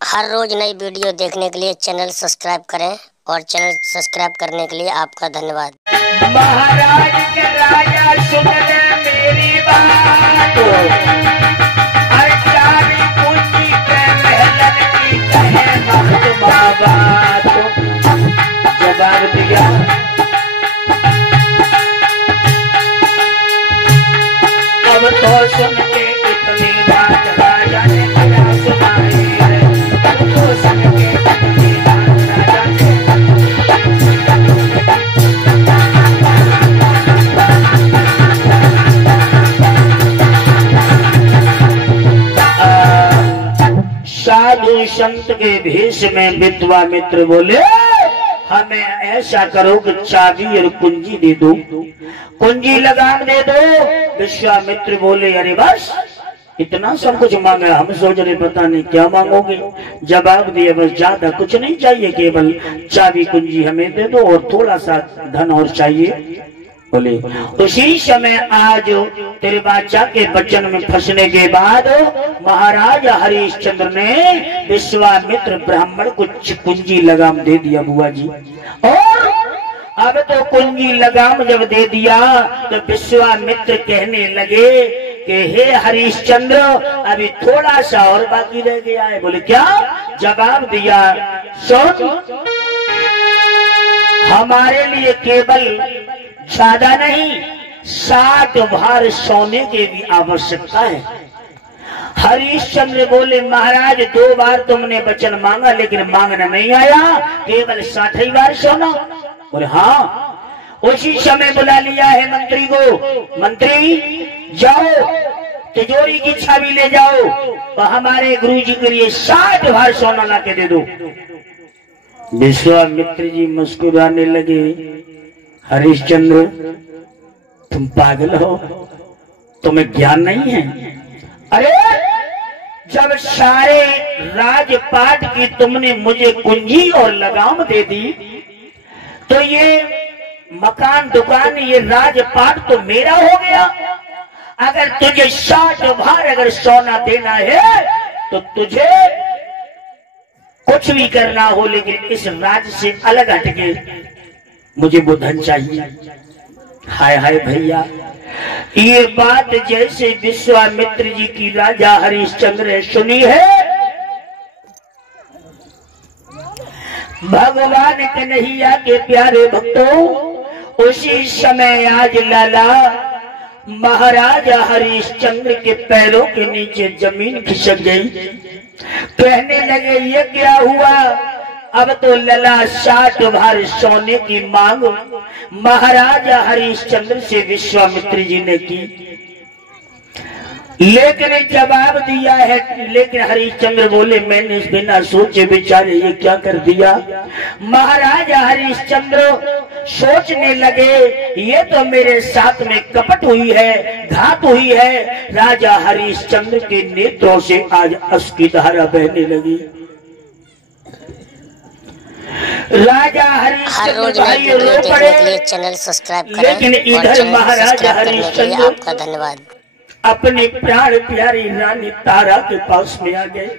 हर रोज नई वीडियो देखने के लिए चैनल सब्सक्राइब करें और चैनल सब्सक्राइब करने के लिए आपका धन्यवाद। महाराज के राजा सुन ले मेरी बात, चाबी पूंजी के महलन की कहे महात्मा बात। जवाब दिया अब तो सुन के कितनी बात राजा ने क्या सुनाई है। अब तो सुन के कितनी बात राजा ने साधु संत के भेष में विश्वामित्र बोले, हमें ऐसा करो कि चाबी और कुंजी दे दो, कुंजी लगाम दे दो। विश्वामित्र बोले, अरे बस इतना सब कुछ मांगा, हम सोच रहे पता नहीं क्या मांगोगे। जवाब दिया, बस ज्यादा कुछ नहीं चाहिए, केवल चाबी कुंजी हमें दे दो और थोड़ा सा धन और चाहिए। बोले उसी समय आज तेरे बादशाह के वचन में फंसने के बाद महाराज हरिश्चंद्र ने विश्वामित्र ब्राह्मण को कुंजी लगाम दे दिया बुआ जी। और अब तो कुंजी लगाम जब दे दिया तो विश्वामित्र कहने लगे कि हे हरिश्चंद्र, अभी थोड़ा सा और बाकी रह गया है। बोले क्या? जवाब दिया, सुन, हमारे लिए केवल ज्यादा नहीं 60 भार सोने की भी आवश्यकता है। हरिश्चंद्र बोले, महाराज 2 बार तुमने वचन मांगा लेकिन मांगना नहीं आया, केवल 60 बार सोना। बोले हाँ। उसी समय बुला लिया है मंत्री को, मंत्री जाओ तिजोरी की चाबी ले जाओ और हमारे गुरुजी के लिए 60 भार सोना ला के दे दो। विश्वामित्र जी मुस्कुराने लगे, हरिश्चंद्र तुम पागल हो, तुम्हें ज्ञान नहीं है? अरे जब सारे राजपाट की तुमने मुझे कुंजी और लगाम दे दी तो ये मकान दुकान ये राजपाट तो मेरा हो गया। अगर तुझे 60 भार अगर सोना देना है तो तुझे कुछ भी करना हो, लेकिन इस राज्य से अलग हटके मुझे वो धन चाहिए। हाय हाय भैया, ये बात जैसे विश्वामित्र जी की राजा हरिश्चंद्र ने सुनी है, भगवान कन्हैया के प्यारे भक्तों, उसी समय आज लाला महाराजा हरिश्चंद्र के पैरों के नीचे जमीन खिसक गई। कहने लगे, ये क्या हुआ? अब तो लला 60 भार सोने की मांग महाराजा हरिश्चंद्र से विश्वामित्र जी ने की, लेकिन जवाब दिया है। लेकिन हरिश्चंद्र बोले, मैंने बिना सोचे विचारे ये क्या कर दिया। महाराजा हरिश्चंद्र सोचने लगे, ये तो मेरे साथ में कपट हुई है, घात हुई है। राजा हरिश्चंद्र के नेत्रों से आज अश्क की धारा बहने लगी। राजा हरिश्चंद्र भाई रो पड़े, चैनल सब्सक्राइब करें, लेकिन इधर महाराजा हरिश्चंद्र आपका धन्यवाद। अपनी प्राण प्यारी रानी तारा के पास में आ गए।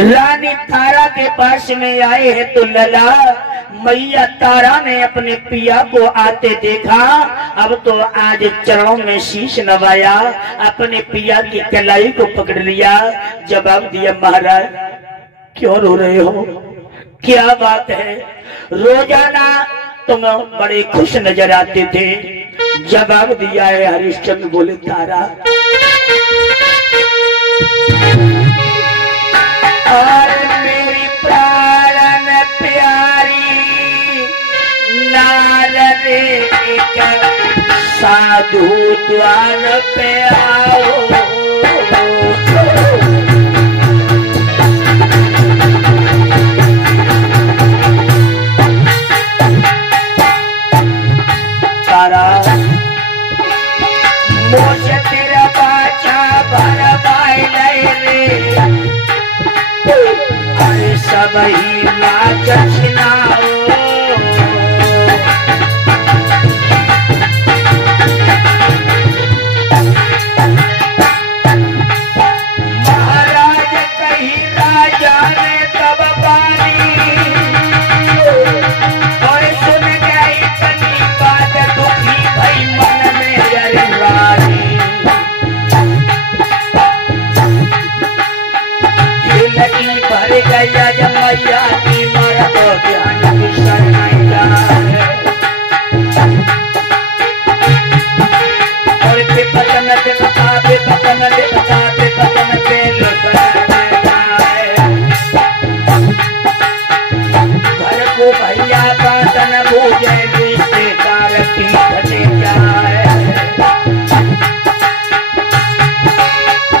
रानी तारा के पास में आए हैं तो लला मैया तारा ने अपने पिया को आते देखा। अब तो आज चरणों में शीश नवाया, अपने पिया की कलाई को पकड़ लिया। जवाब दिया, महाराज क्यों रो रहे हो, क्या बात है? रोजाना तुम बड़े खुश नजर आते थे। जवाब दिया है हरिश्चंद्र बोले, तारा और मेरी प्राण प्यारी लाल रे साधु द्वार पे आओ। मोसे तेरा बाचा भर बाई रे, अरे सब ही लाच छिनाओ। महाराज कही राज गया जब मैया की मारा तो ध्यान विसर नहीं जाए और पतन पे लुट जाए घर को भैया पातन भूजे रिश्तेदार पीठ ले जाए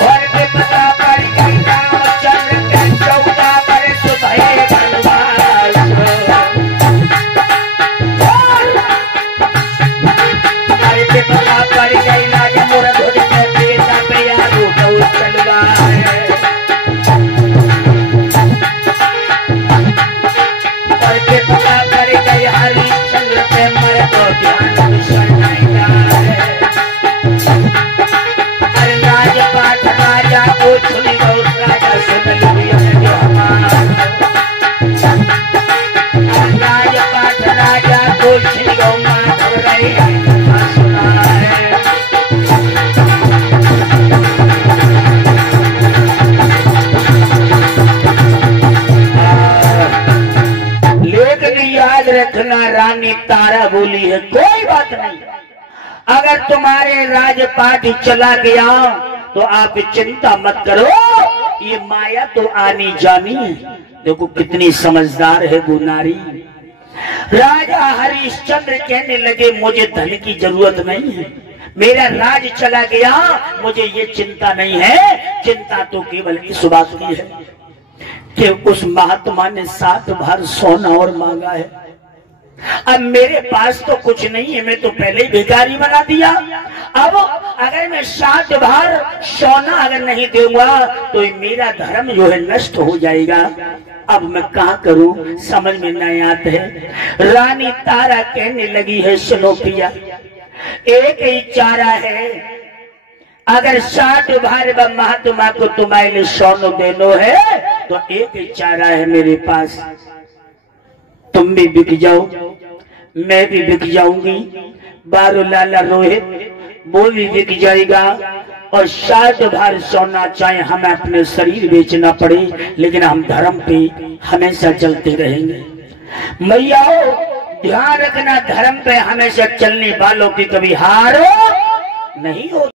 और पता पड़ गई रामचंद्र के 14 बरस भये बनवास अरे पता पड़ गई राज मोर धुर के बेटा पे यारू दौड़ चलवा है और पता पड़ गई हरिश्चंद्र पे मर तो ध्यान विसर नहीं जाए अरे राजपाट राजा को सुनी गौ राजा सुन लिया जो हमारा राजपाट राजा को सुनी गौ माधव रही सुना है लेकिन याद रखना रानी तारा बोली है कोई बात नहीं अगर तुम्हारे राजपाट चला गया तो आप चिंता मत करो ये माया तो आनी जानी है देखो कितनी समझदार है वो नारी राजा हरिश्चंद्र कहने लगे मुझे धन की जरूरत नहीं है मेरा राज चला गया मुझे ये चिंता नहीं है चिंता तो केवल इस बात की है कि उस महात्मा ने 7 भार सोना और मांगा है अब मेरे पास तो कुछ नहीं है मैं तो पहले ही भिखारी बना दिया अब अगर मैं 7 भार सोना अगर नहीं दूंगा तो मेरा धर्म जो है नष्ट हो जाएगा अब मैं कहा करूं समझ में नहीं आता है रानी तारा कहने लगी है सुनो पिया एक ही चारा है अगर 7 भार महात्मा को तुम्हारे सोना देनो है तो एक ही चारा है मेरे पास तुम भी बिक जाओ मैं भी बिक जाऊंगी बारू लाला रोहित वो भी बिक जाएगा और 7 भार सोना चाहे हमें अपने शरीर बेचना पड़े लेकिन हम धर्म पे हमेशा चलते रहेंगे मैया ध्यान रखना धर्म पे हमेशा चलने वालों की कभी हार नहीं हो